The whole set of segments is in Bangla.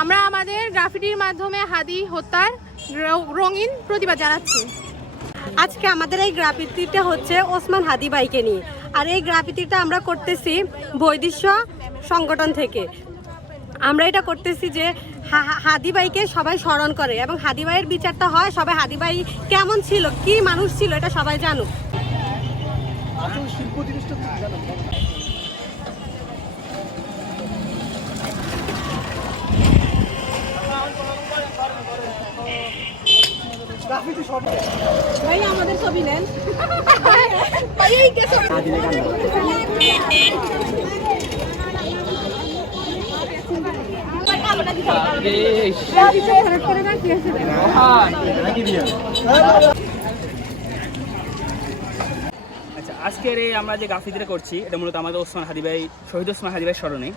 আমরা আমাদের গ্রাফিটির মাধ্যমে হাদি হত্যার রঙিন প্রতিবাদ জানাচ্ছি। আজকে আমাদের এই গ্রাফিতিটা হচ্ছে ওসমান হাদি ভাইকে নিয়ে, আর এই গ্রাফিতিটা আমরা করতেছি বৈদেশ্য সংগঠন থেকে। আমরা এটা করতেছি যে হাদি ভাইকে সবাই স্মরণ করে এবং হাদি ভাইয়ের বিচারটা হয়, সবাই হাদি ভাই কেমন ছিল, কি মানুষ ছিল এটা সবাই জানুক। ভাই আমাদের ছবি নেন। আচ্ছা, আজকের এই আমরা যে গ্রাফিতিটা করছি এটা মূলত আমাদের ওসমান হাদি ভাই, শহীদ ওসমান হাদি ভাইয়ের স্মরণে।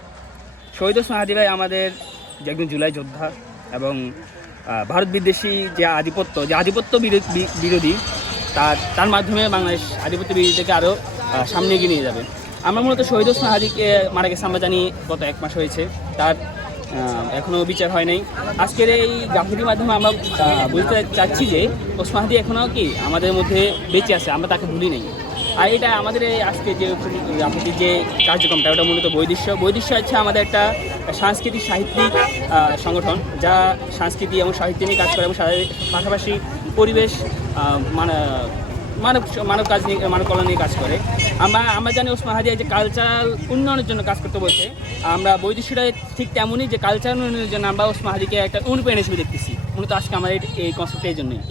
শহীদ ওসমান হাদি ভাই আমাদের যে একজন জুলাই যোদ্ধা এবং ভারত বিদ্বেষী যে আধিপত্য বিরোধী, তার মাধ্যমে বাংলাদেশ আধিপত্য বিরোধীকে আরও সামনে এগিয়ে নিয়ে যাবে। আমরা মূলত শহীদ ওসমান হাদিকে মারা গেছে আমরা জানি গত 1 মাস হয়েছে, তার এখনও বিচার হয় নাই। আজকের এই গ্রাফিতির মাধ্যমে আমরা বুঝতে চাচ্ছি যে ওসমান হাদি এখনও কি আমাদের মধ্যে বেঁচে আছে, আমরা তাকে ভুলি নাই। আর এটা আমাদের এই আজকে যে গ্রাফিতির যে কার্যক্রমটা ওটা মূলত বৈদেশ্য হচ্ছে আমাদের একটা সাংস্কৃতিক সাহিত্যিক সংগঠন, যা সংস্কৃতি এবং সাহিত্য নিয়ে কাজ করে এবং পাশাপাশি পরিবেশ মানব কাজ নিয়ে, মানব কল্যাণ নিয়ে কাজ করে। আমরা জানি ওসমান হাদি যে কালচারাল উন্নয়নের জন্য কাজ করতে বলছে। আমরা বৈদেশিকরা ঠিক তেমনই যে কালচার উন্নয়নের জন্য আমরা ওসমান হাদিকে একটা অনুপ্রেরণা হিসেবে দেখতেছি। মূলত আজকে আমার এই কনসেপ্ট এই জন্যই।